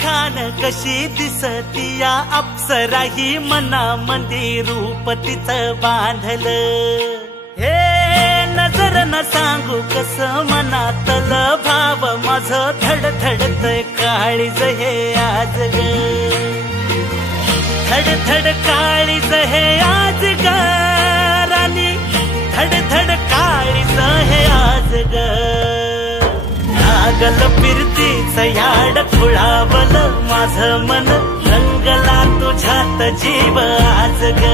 खान कशी दिसती या अप्सरा ही मनामध्ये रूप तिचं बांधलं हे नजर न सांगू कस मनातल भाव माझं धडधडतय काळीज हे आज ग धडधड काळीज हे आज ग राणी धडधड काळीज हे आज ग लागल फिरतीच याड खुळावल माझं मन रंगला तुझ्यात जीव आज ग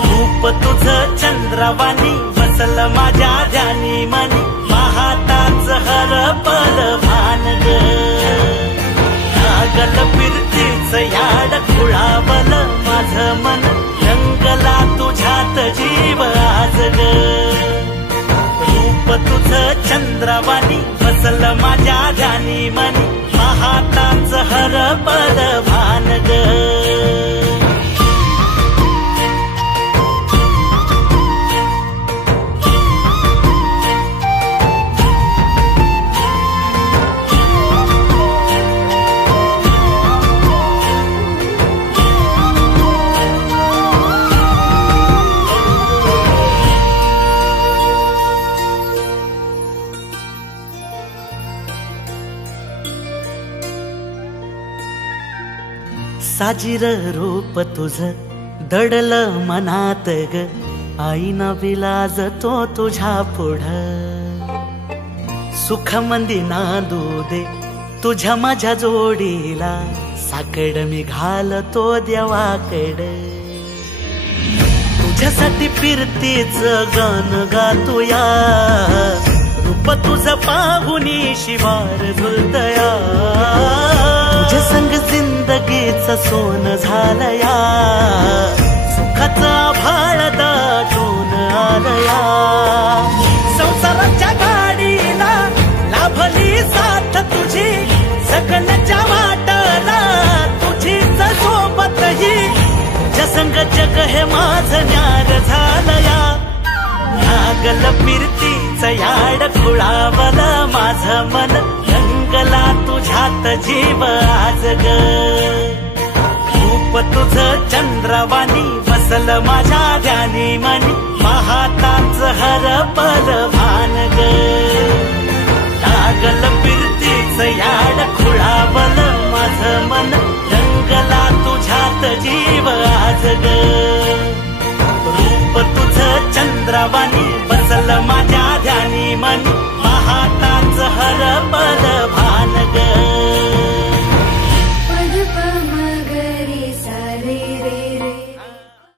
रूप तुझं चंद्रवाणी बसल माझ्या ध्यानी मनी पाहताच हरपल भान ग लागल फिरतीच याड खुळावल माझं मन रंगला तुझ्यात जीव आज ग रूप तुझं चंद्रवाणी बसल माझ्या ध्यानी मनी पाहताच हरपल भान ग साजीर रूप तुझं दडल मनात ग आईना विलाज तो तुझ्या पुढं सुख मंदी नांदू दे तुझ्या माझ्या जोडीला साकड मी घालतो देवाकड तुझ्यासाठी फिरतीच गान गातोया रूप तुझं पाहुनी शिवार झुलतया तुझ्या संग जिंदगीच सोन झालया सुखाचा भाळ दाटून आलया संसाराच्या गाडीला लाभली साथ तुझी सगळ्याच्या वाटला तुझीच सोबत ही तुझ्या संग जग हे माझं न्यार झालया लागल फिरतीच याड खुळावल माझं मन रंगला तुझ्यात जीव आज ग रूप तुझं चंद्रवाणी बसल माझ्या ध्यानी मनी पाहताच हरपल भान ग लागल फिरतीच याड खुळावल माझं मन रंगला तुझ्यात जीव आज ग रूप तुझं चंद्रवाणी